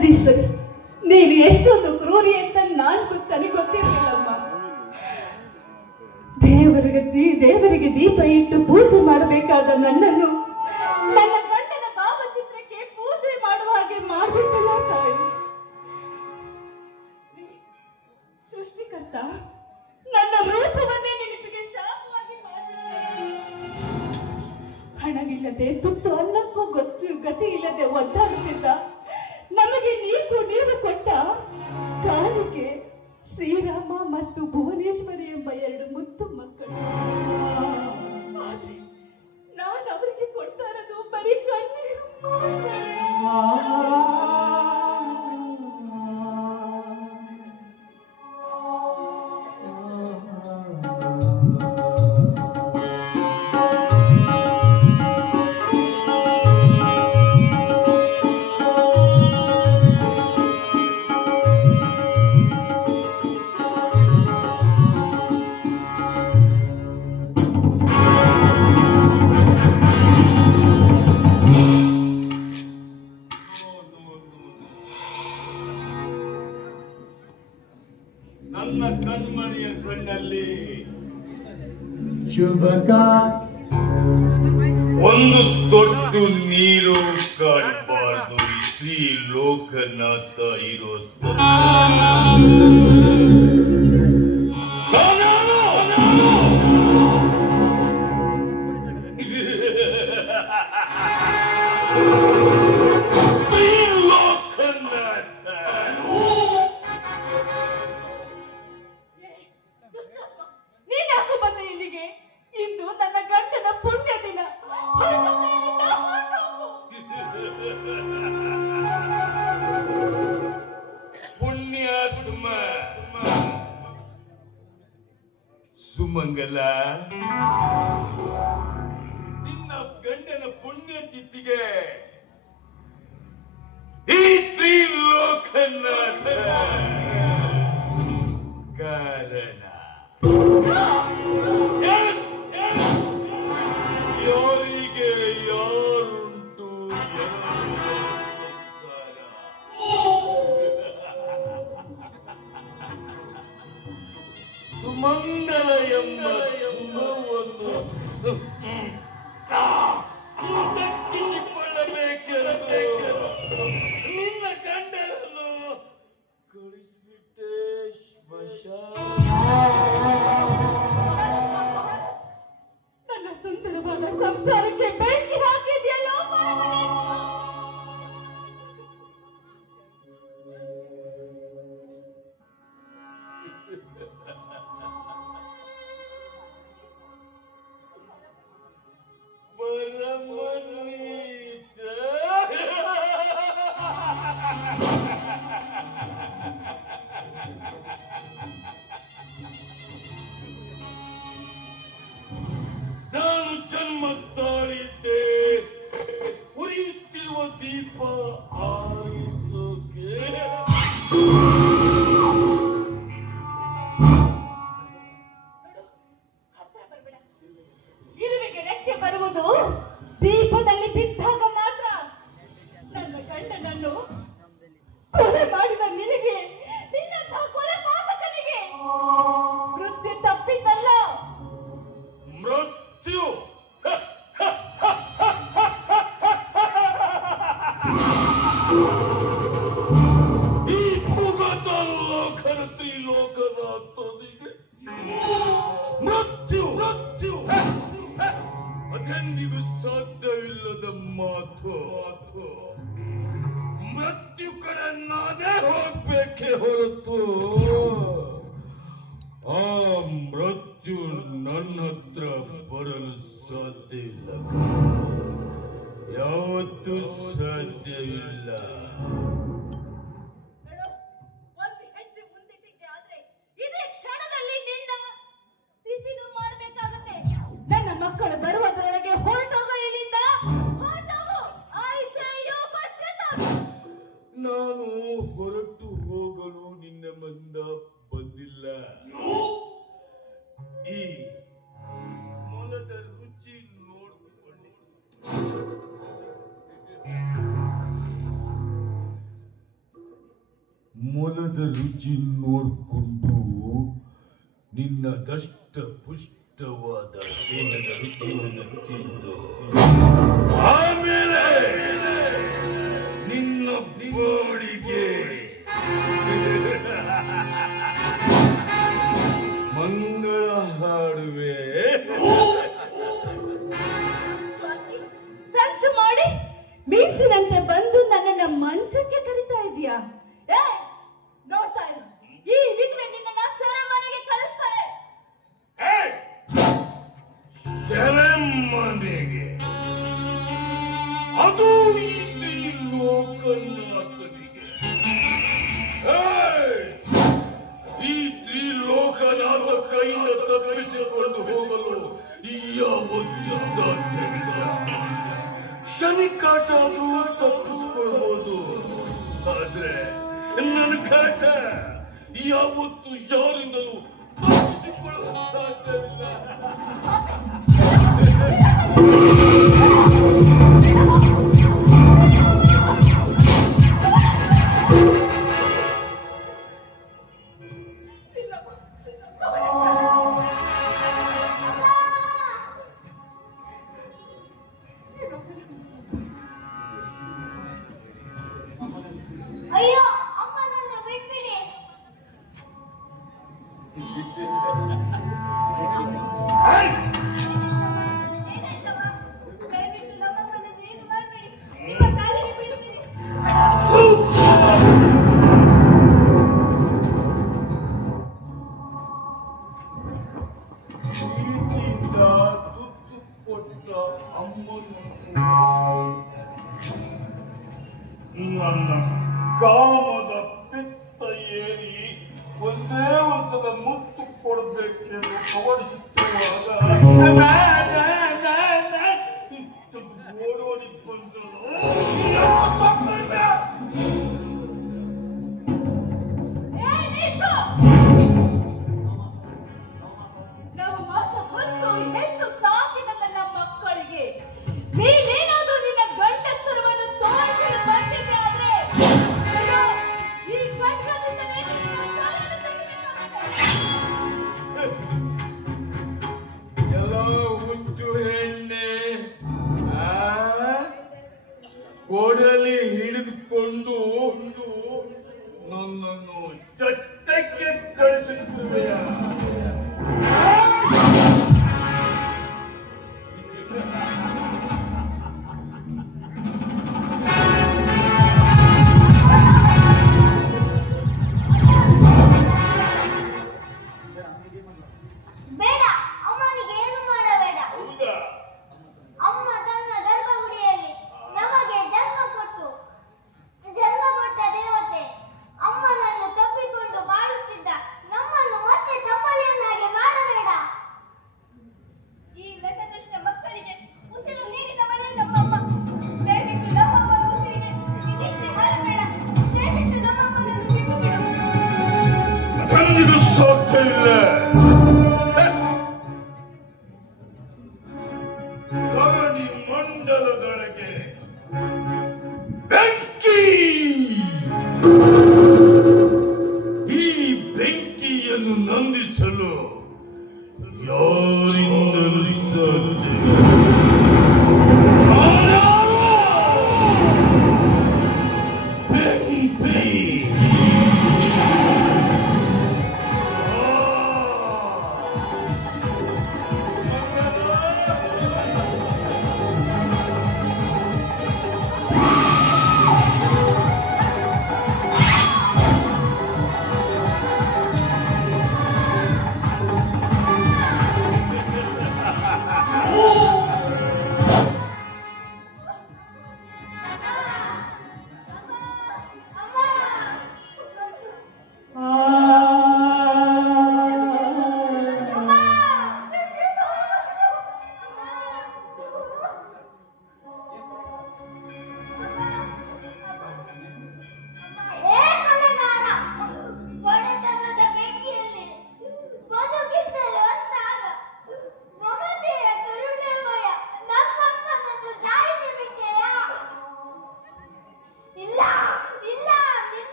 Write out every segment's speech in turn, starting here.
ಜಗದೀಶ್ವರಿ, ನೀನು ಎಷ್ಟೊಂದು ಕ್ರೂರಿ ಅಂತ ನನಗೆ ಗೊತ್ತಿರಲಿಲ್ಲಮ್ಮ. ದೇವರಿಗೆ ದೀಪ ಇಟ್ಟು ಪೂಜೆ ಮಾಡಬೇಕಾದ ನನ್ನನ್ನು ನನ್ನ ಗಂಡನ ಭಾವಚಿತ್ರಕ್ಕೆ ಪೂಜೆ ಮಾಡುವ ಹಾಗೆ ಮಾಡಬೇಕಲ್ಲ ತಾಯಿ. ಸೃಷ್ಟಿಕರ್ತ ನನ್ನ ರೂಪವನ್ನೇ ನಿನಗೆ ಶಾಪವಾಗಿ ಮಾಡಿದ್ದಾನೆ. ಹಣವಿಲ್ಲದೆ ತುತ್ತು ಅನ್ನಕ್ಕೂ ಗತಿ ಇಲ್ಲದೆ ಒದ್ದಾಡುತ್ತಿದ್ದ ನಮಗೆ ನೀವು ಕೊಟ್ಟ ಕಾಲಿಗೆ ಶ್ರೀರಾಮ ಮತ್ತು ಭುವನೇಶ್ವರಿ ಎಂಬ 2 ಮುತ್ತು ಮಕ್ಕಳು. ಆದ್ರೆ ನಾನು ಅವರಿಗೆ ಕೊಡ್ತಾ ಇರೋದು ಬರೀ ಕಣ್ಣೀರು. ನನ್ನ ಕಣ್ಮಣಿಯ ಕಣ್ಣಲ್ಲಿ ಶುಭಕ ಒಂದು ತೊಟ್ಟು ನೀರು ಕಾಣಬಾರ್ದು. ಶ್ರೀ ಲೋಕನಾಥ ಇರೋ ಇಂದು ನನ್ನ ಗಂಡನ ಪುಣ್ಯ ದಿನ. ಪುಣ್ಯಾತ್ಮ ಸುಮಂಗಲ, ನಿನ್ನ ಗಂಡನ ಪುಣ್ಯತಿಥಿಗೆ ಈ ತ್ರಿಲೋಕನಾಥ ಕಾರಣ. ಯಾರಿಗೆ ಯಾರುಂಟು ಸುಮಂಗಲ ಎಂಬ ಸುಮವನ್ನು ದಕ್ಕಿಸಿಕೊಳ್ಳಬೇಕೆಂದು ನಿನ್ನ ಗಂಡನನ್ನು ಕಳಿಸಿಬಿಟ್ಟೆ ನನ್ನ ಸುಂದರವಾದ ಸಂಸಾರಕ್ಕೆ ಬೆಂಕಿ ಹಾಕಿದ್ಯಲ್ಲೋ. ನಾನು ಜನ್ಮ ತಾಳಿದ್ದೆ ಉರಿಯುತ್ತಿರುವ ದೀಪ ಆರಿಸೋಕೆ. ಇರುವೆಗೆ ರೆಕ್ಕೆ ಬರುವುದು ದೀಪದಲ್ಲಿ ಬಿದ್ದಾಗ ಮಾತ್ರ. ನನ್ನ ಗಂಡನನ್ನು ಕೊಲೆ ಮಾಡಿದ ನಿನಗೆ, ನಿನ್ನಂತಹ ಕೊಲೆ ಪಾತಕನಿಗೆ ಮೃತ್ಯು ತಪ್ಪಿದ್ದಲ್ಲ. ಮೃತ್ಯು ಈ ಭೂಗತ ಲೋಕನ ತ್ರಿಲೋಕನಾಥನಿಗೆ ಮೃತ್ಯು ಅದೆಂದಿಗೂ ಸಾಧ್ಯವಿಲ್ಲದ ಮಾತು. ಮೃತ್ಯು ಕಡೆ ನಾನೇ ಹೋಗ್ಬೇಕೆ ಹೊರತು ಆ ಮೃತ್ಯು ನನ್ನ ಹತ್ರ ಬರಲು ಸಾಧ್ಯವಿಲ್ಲ, ಯಾವತ್ತೂ ಸಾಧ್ಯವಿಲ್ಲ. ಒಂದು ಹೆಜ್ಜೆ ಮುಂದಿಟ್ಟಿದ್ದೆ, ಆದ್ರೆ ಇದೇ ಕ್ಷಣದಲ್ಲಿ ನಿನ್ನ ತಿಥಿನು ಮಾಡಬೇಕಾಗುತ್ತೆ. ನನ್ನ ಮಕ್ಕಳು ಬರುವುದರೊಳಗೆ ಹೊರಟೋಗೋ ಇಲ್ಲಿಂದ, ಹೊರಟೋಗು. I say you first get out. ನಾನು ಹೊರಟು ಹೋಗಲು ನಿನ್ನ ಮಂದ ಬಂದಿಲ್ಲ. ಈ ಮೊಲದ ರುಚಿ ನೋಡಿಕೊಳ್ಳಿ. ರುಚಿ ನೋಡಿಕೊಂಡು ನಿನ್ನ ದಷ್ಟ ಪುಷ್ಟವಾದ ದೇಹದ ರುಚಿಯನ್ನು ತಿಂದು ಆಮೇಲೆ ನಿನ್ನ ಬಾಡಿಗೆ ಮಂಗಳ ಹಾಡುವೆ. ಸ್ವಾತಿ, ಸಂಚು ಮಾಡಿ ಮಿಂಚಿನಂತೆ ಬಂದು ನನ್ನನ್ನ ಮಂಚಕ್ಕೆ ಕರಿತಾ ಇದೀಯಾ? ಏ, ನೋಡ್ತಾ ಇರು, ಈ ವಿಧವೆ ನಿನ್ನನ್ನ ಸೆರೆಮನೆಗೆ ಕಳಿಸ್ತಾರೆ. ಸೆರೆಮನೆಗೆ? ಅದು ಈ ಲೋಕನಾಥನಿಗೆ. ಈ ತ್ರಿಲೋಕನಾಥ ಕೈಯಿಂದ ತಪ್ಪಿಸಿಕೊಂಡು ಹೋಗಲು ಯಾವತ್ತೂ ಸಾಧ್ಯವಿಲ್ಲ. ಶನಿಕಾಟ ಅದು ತಪ್ಪಿಸಿಕೊಳ್ಬಹುದು, ಆದ್ರೆ ನನ್ನ ಕಾಟ ಯಾವತ್ತು ಯಾರಿಂದಲೂ ತಪ್ಪಿಸಿಕೊಳ್ಳಲು ಸಾಧ್ಯವಿಲ್ಲ. ಅಯ್ಯೋ, ಅಮ್ಮ ನನ್ನ ಬಿಟ್ಬಿಡಿ. ಏನಾಯ್ತವ್ವ? ದಯವಿಟ್ಟು ನಮ್ಮಮ್ಮನ್ನ ಏನು ಮಾಡ್ಬೇಡಿ. ನಿಮ್ಮ ಕಾಲಿಗೆ ಬೀಳ್ತೀನಿ. ಪ್ರೀತಿಯಿಂದ ತುತ್ತು ಕೊಟ್ಟ ಅಮ್ಮನನ್ನು ನನ್ನ ಕಾಮದ ಪಿತ್ತ ಏರಿ ಒಂದೇ ಒಂದ್ಸಲ ಮುತ್ತು ಕೊಡಬೇಕೆಂದು ಕವಡಿಸುತ್ತಿರುವಾಗ ಓಡೋಡಿ ಬಂದಳು. ಏ ನೀಚ! ನಾವು ಮಾಸ ಹೊತ್ತು ಹೆತ್ತು ಸಾಕಿದ ನನ್ನ ಮಕ್ಕಳಿಗೆ ನೀನೇನಾದ್ರೂ ನಿನ್ನ ಗಂಡಸ್ತರವನ್ನು ತೋರಿಸಲು ಬಂದಿದ್ದೆ ಆದ್ರೆ ಅಯ್ಯೋ, ಈ ಖಡ್ಗದಿಂದಲೇ ನಿನ್ನ ತಲೆಯನ್ನು ತೆಗಿಬೇಕಾಗುತ್ತೆ. ಎಲ್ಲ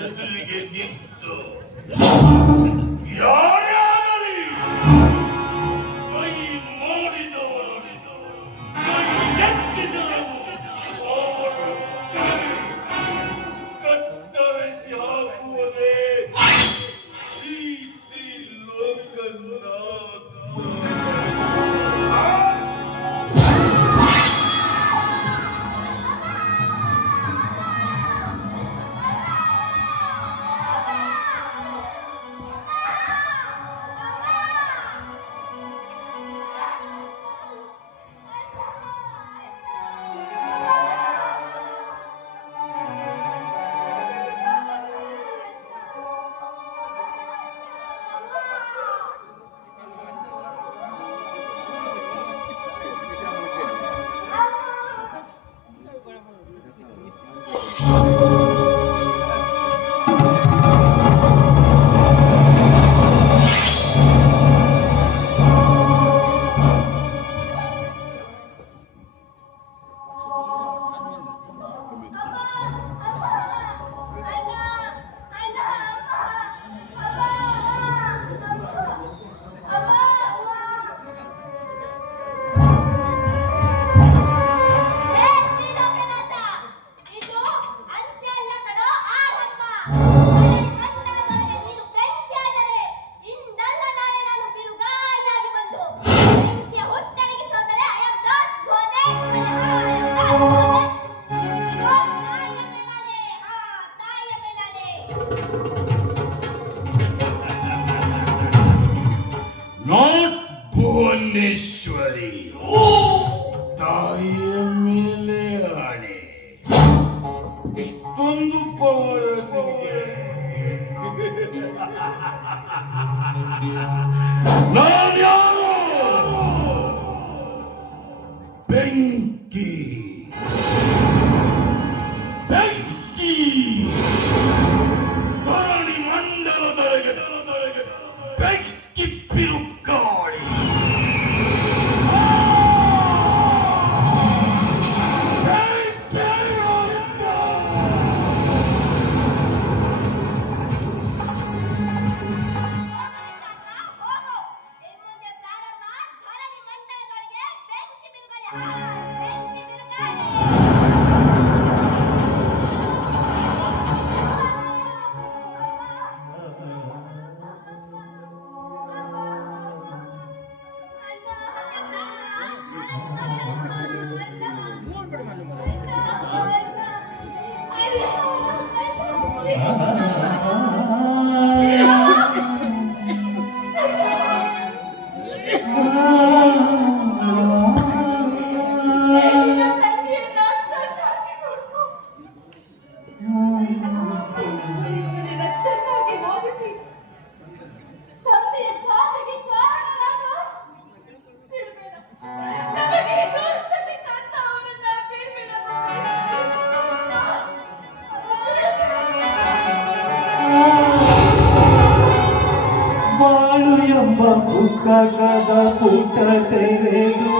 ಎದುರಿಗೆ ನಿಂತು ಯಾರೇ ಆಗಲಿ ಕೈ ಮಾಡಿದವರು ಕೈ ಎತ್ತಿದರು ಅವರು ಕತ್ತರಿಸಿ ಹಾಕುವುದೇ ಪ್ರೀತಿ ಲೋಕನಾಥ. ನಾಟ್ ಭುವನೇಶ್ವರಿ ತಾಯಿಯ ಮೇಲೆ ಆಣೆ ಇಷ್ಟೊಂದು ಪವರ್ ನಾನ್ಯಾರು ಬೆಂಕಿ ಬೆಂಕಿ ಧರಣಿ ಮಂಡಲದೊಳಗೆ ಬೆಂಕಿ ಬಿರುಗಾಳಿ ಪುಸ್ತಕದ ಪುಟ ತೆರೆದು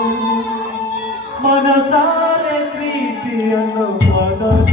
ಮನಸಾರೆ ಪ್ರೀತಿಯನ್ನು ಮನದ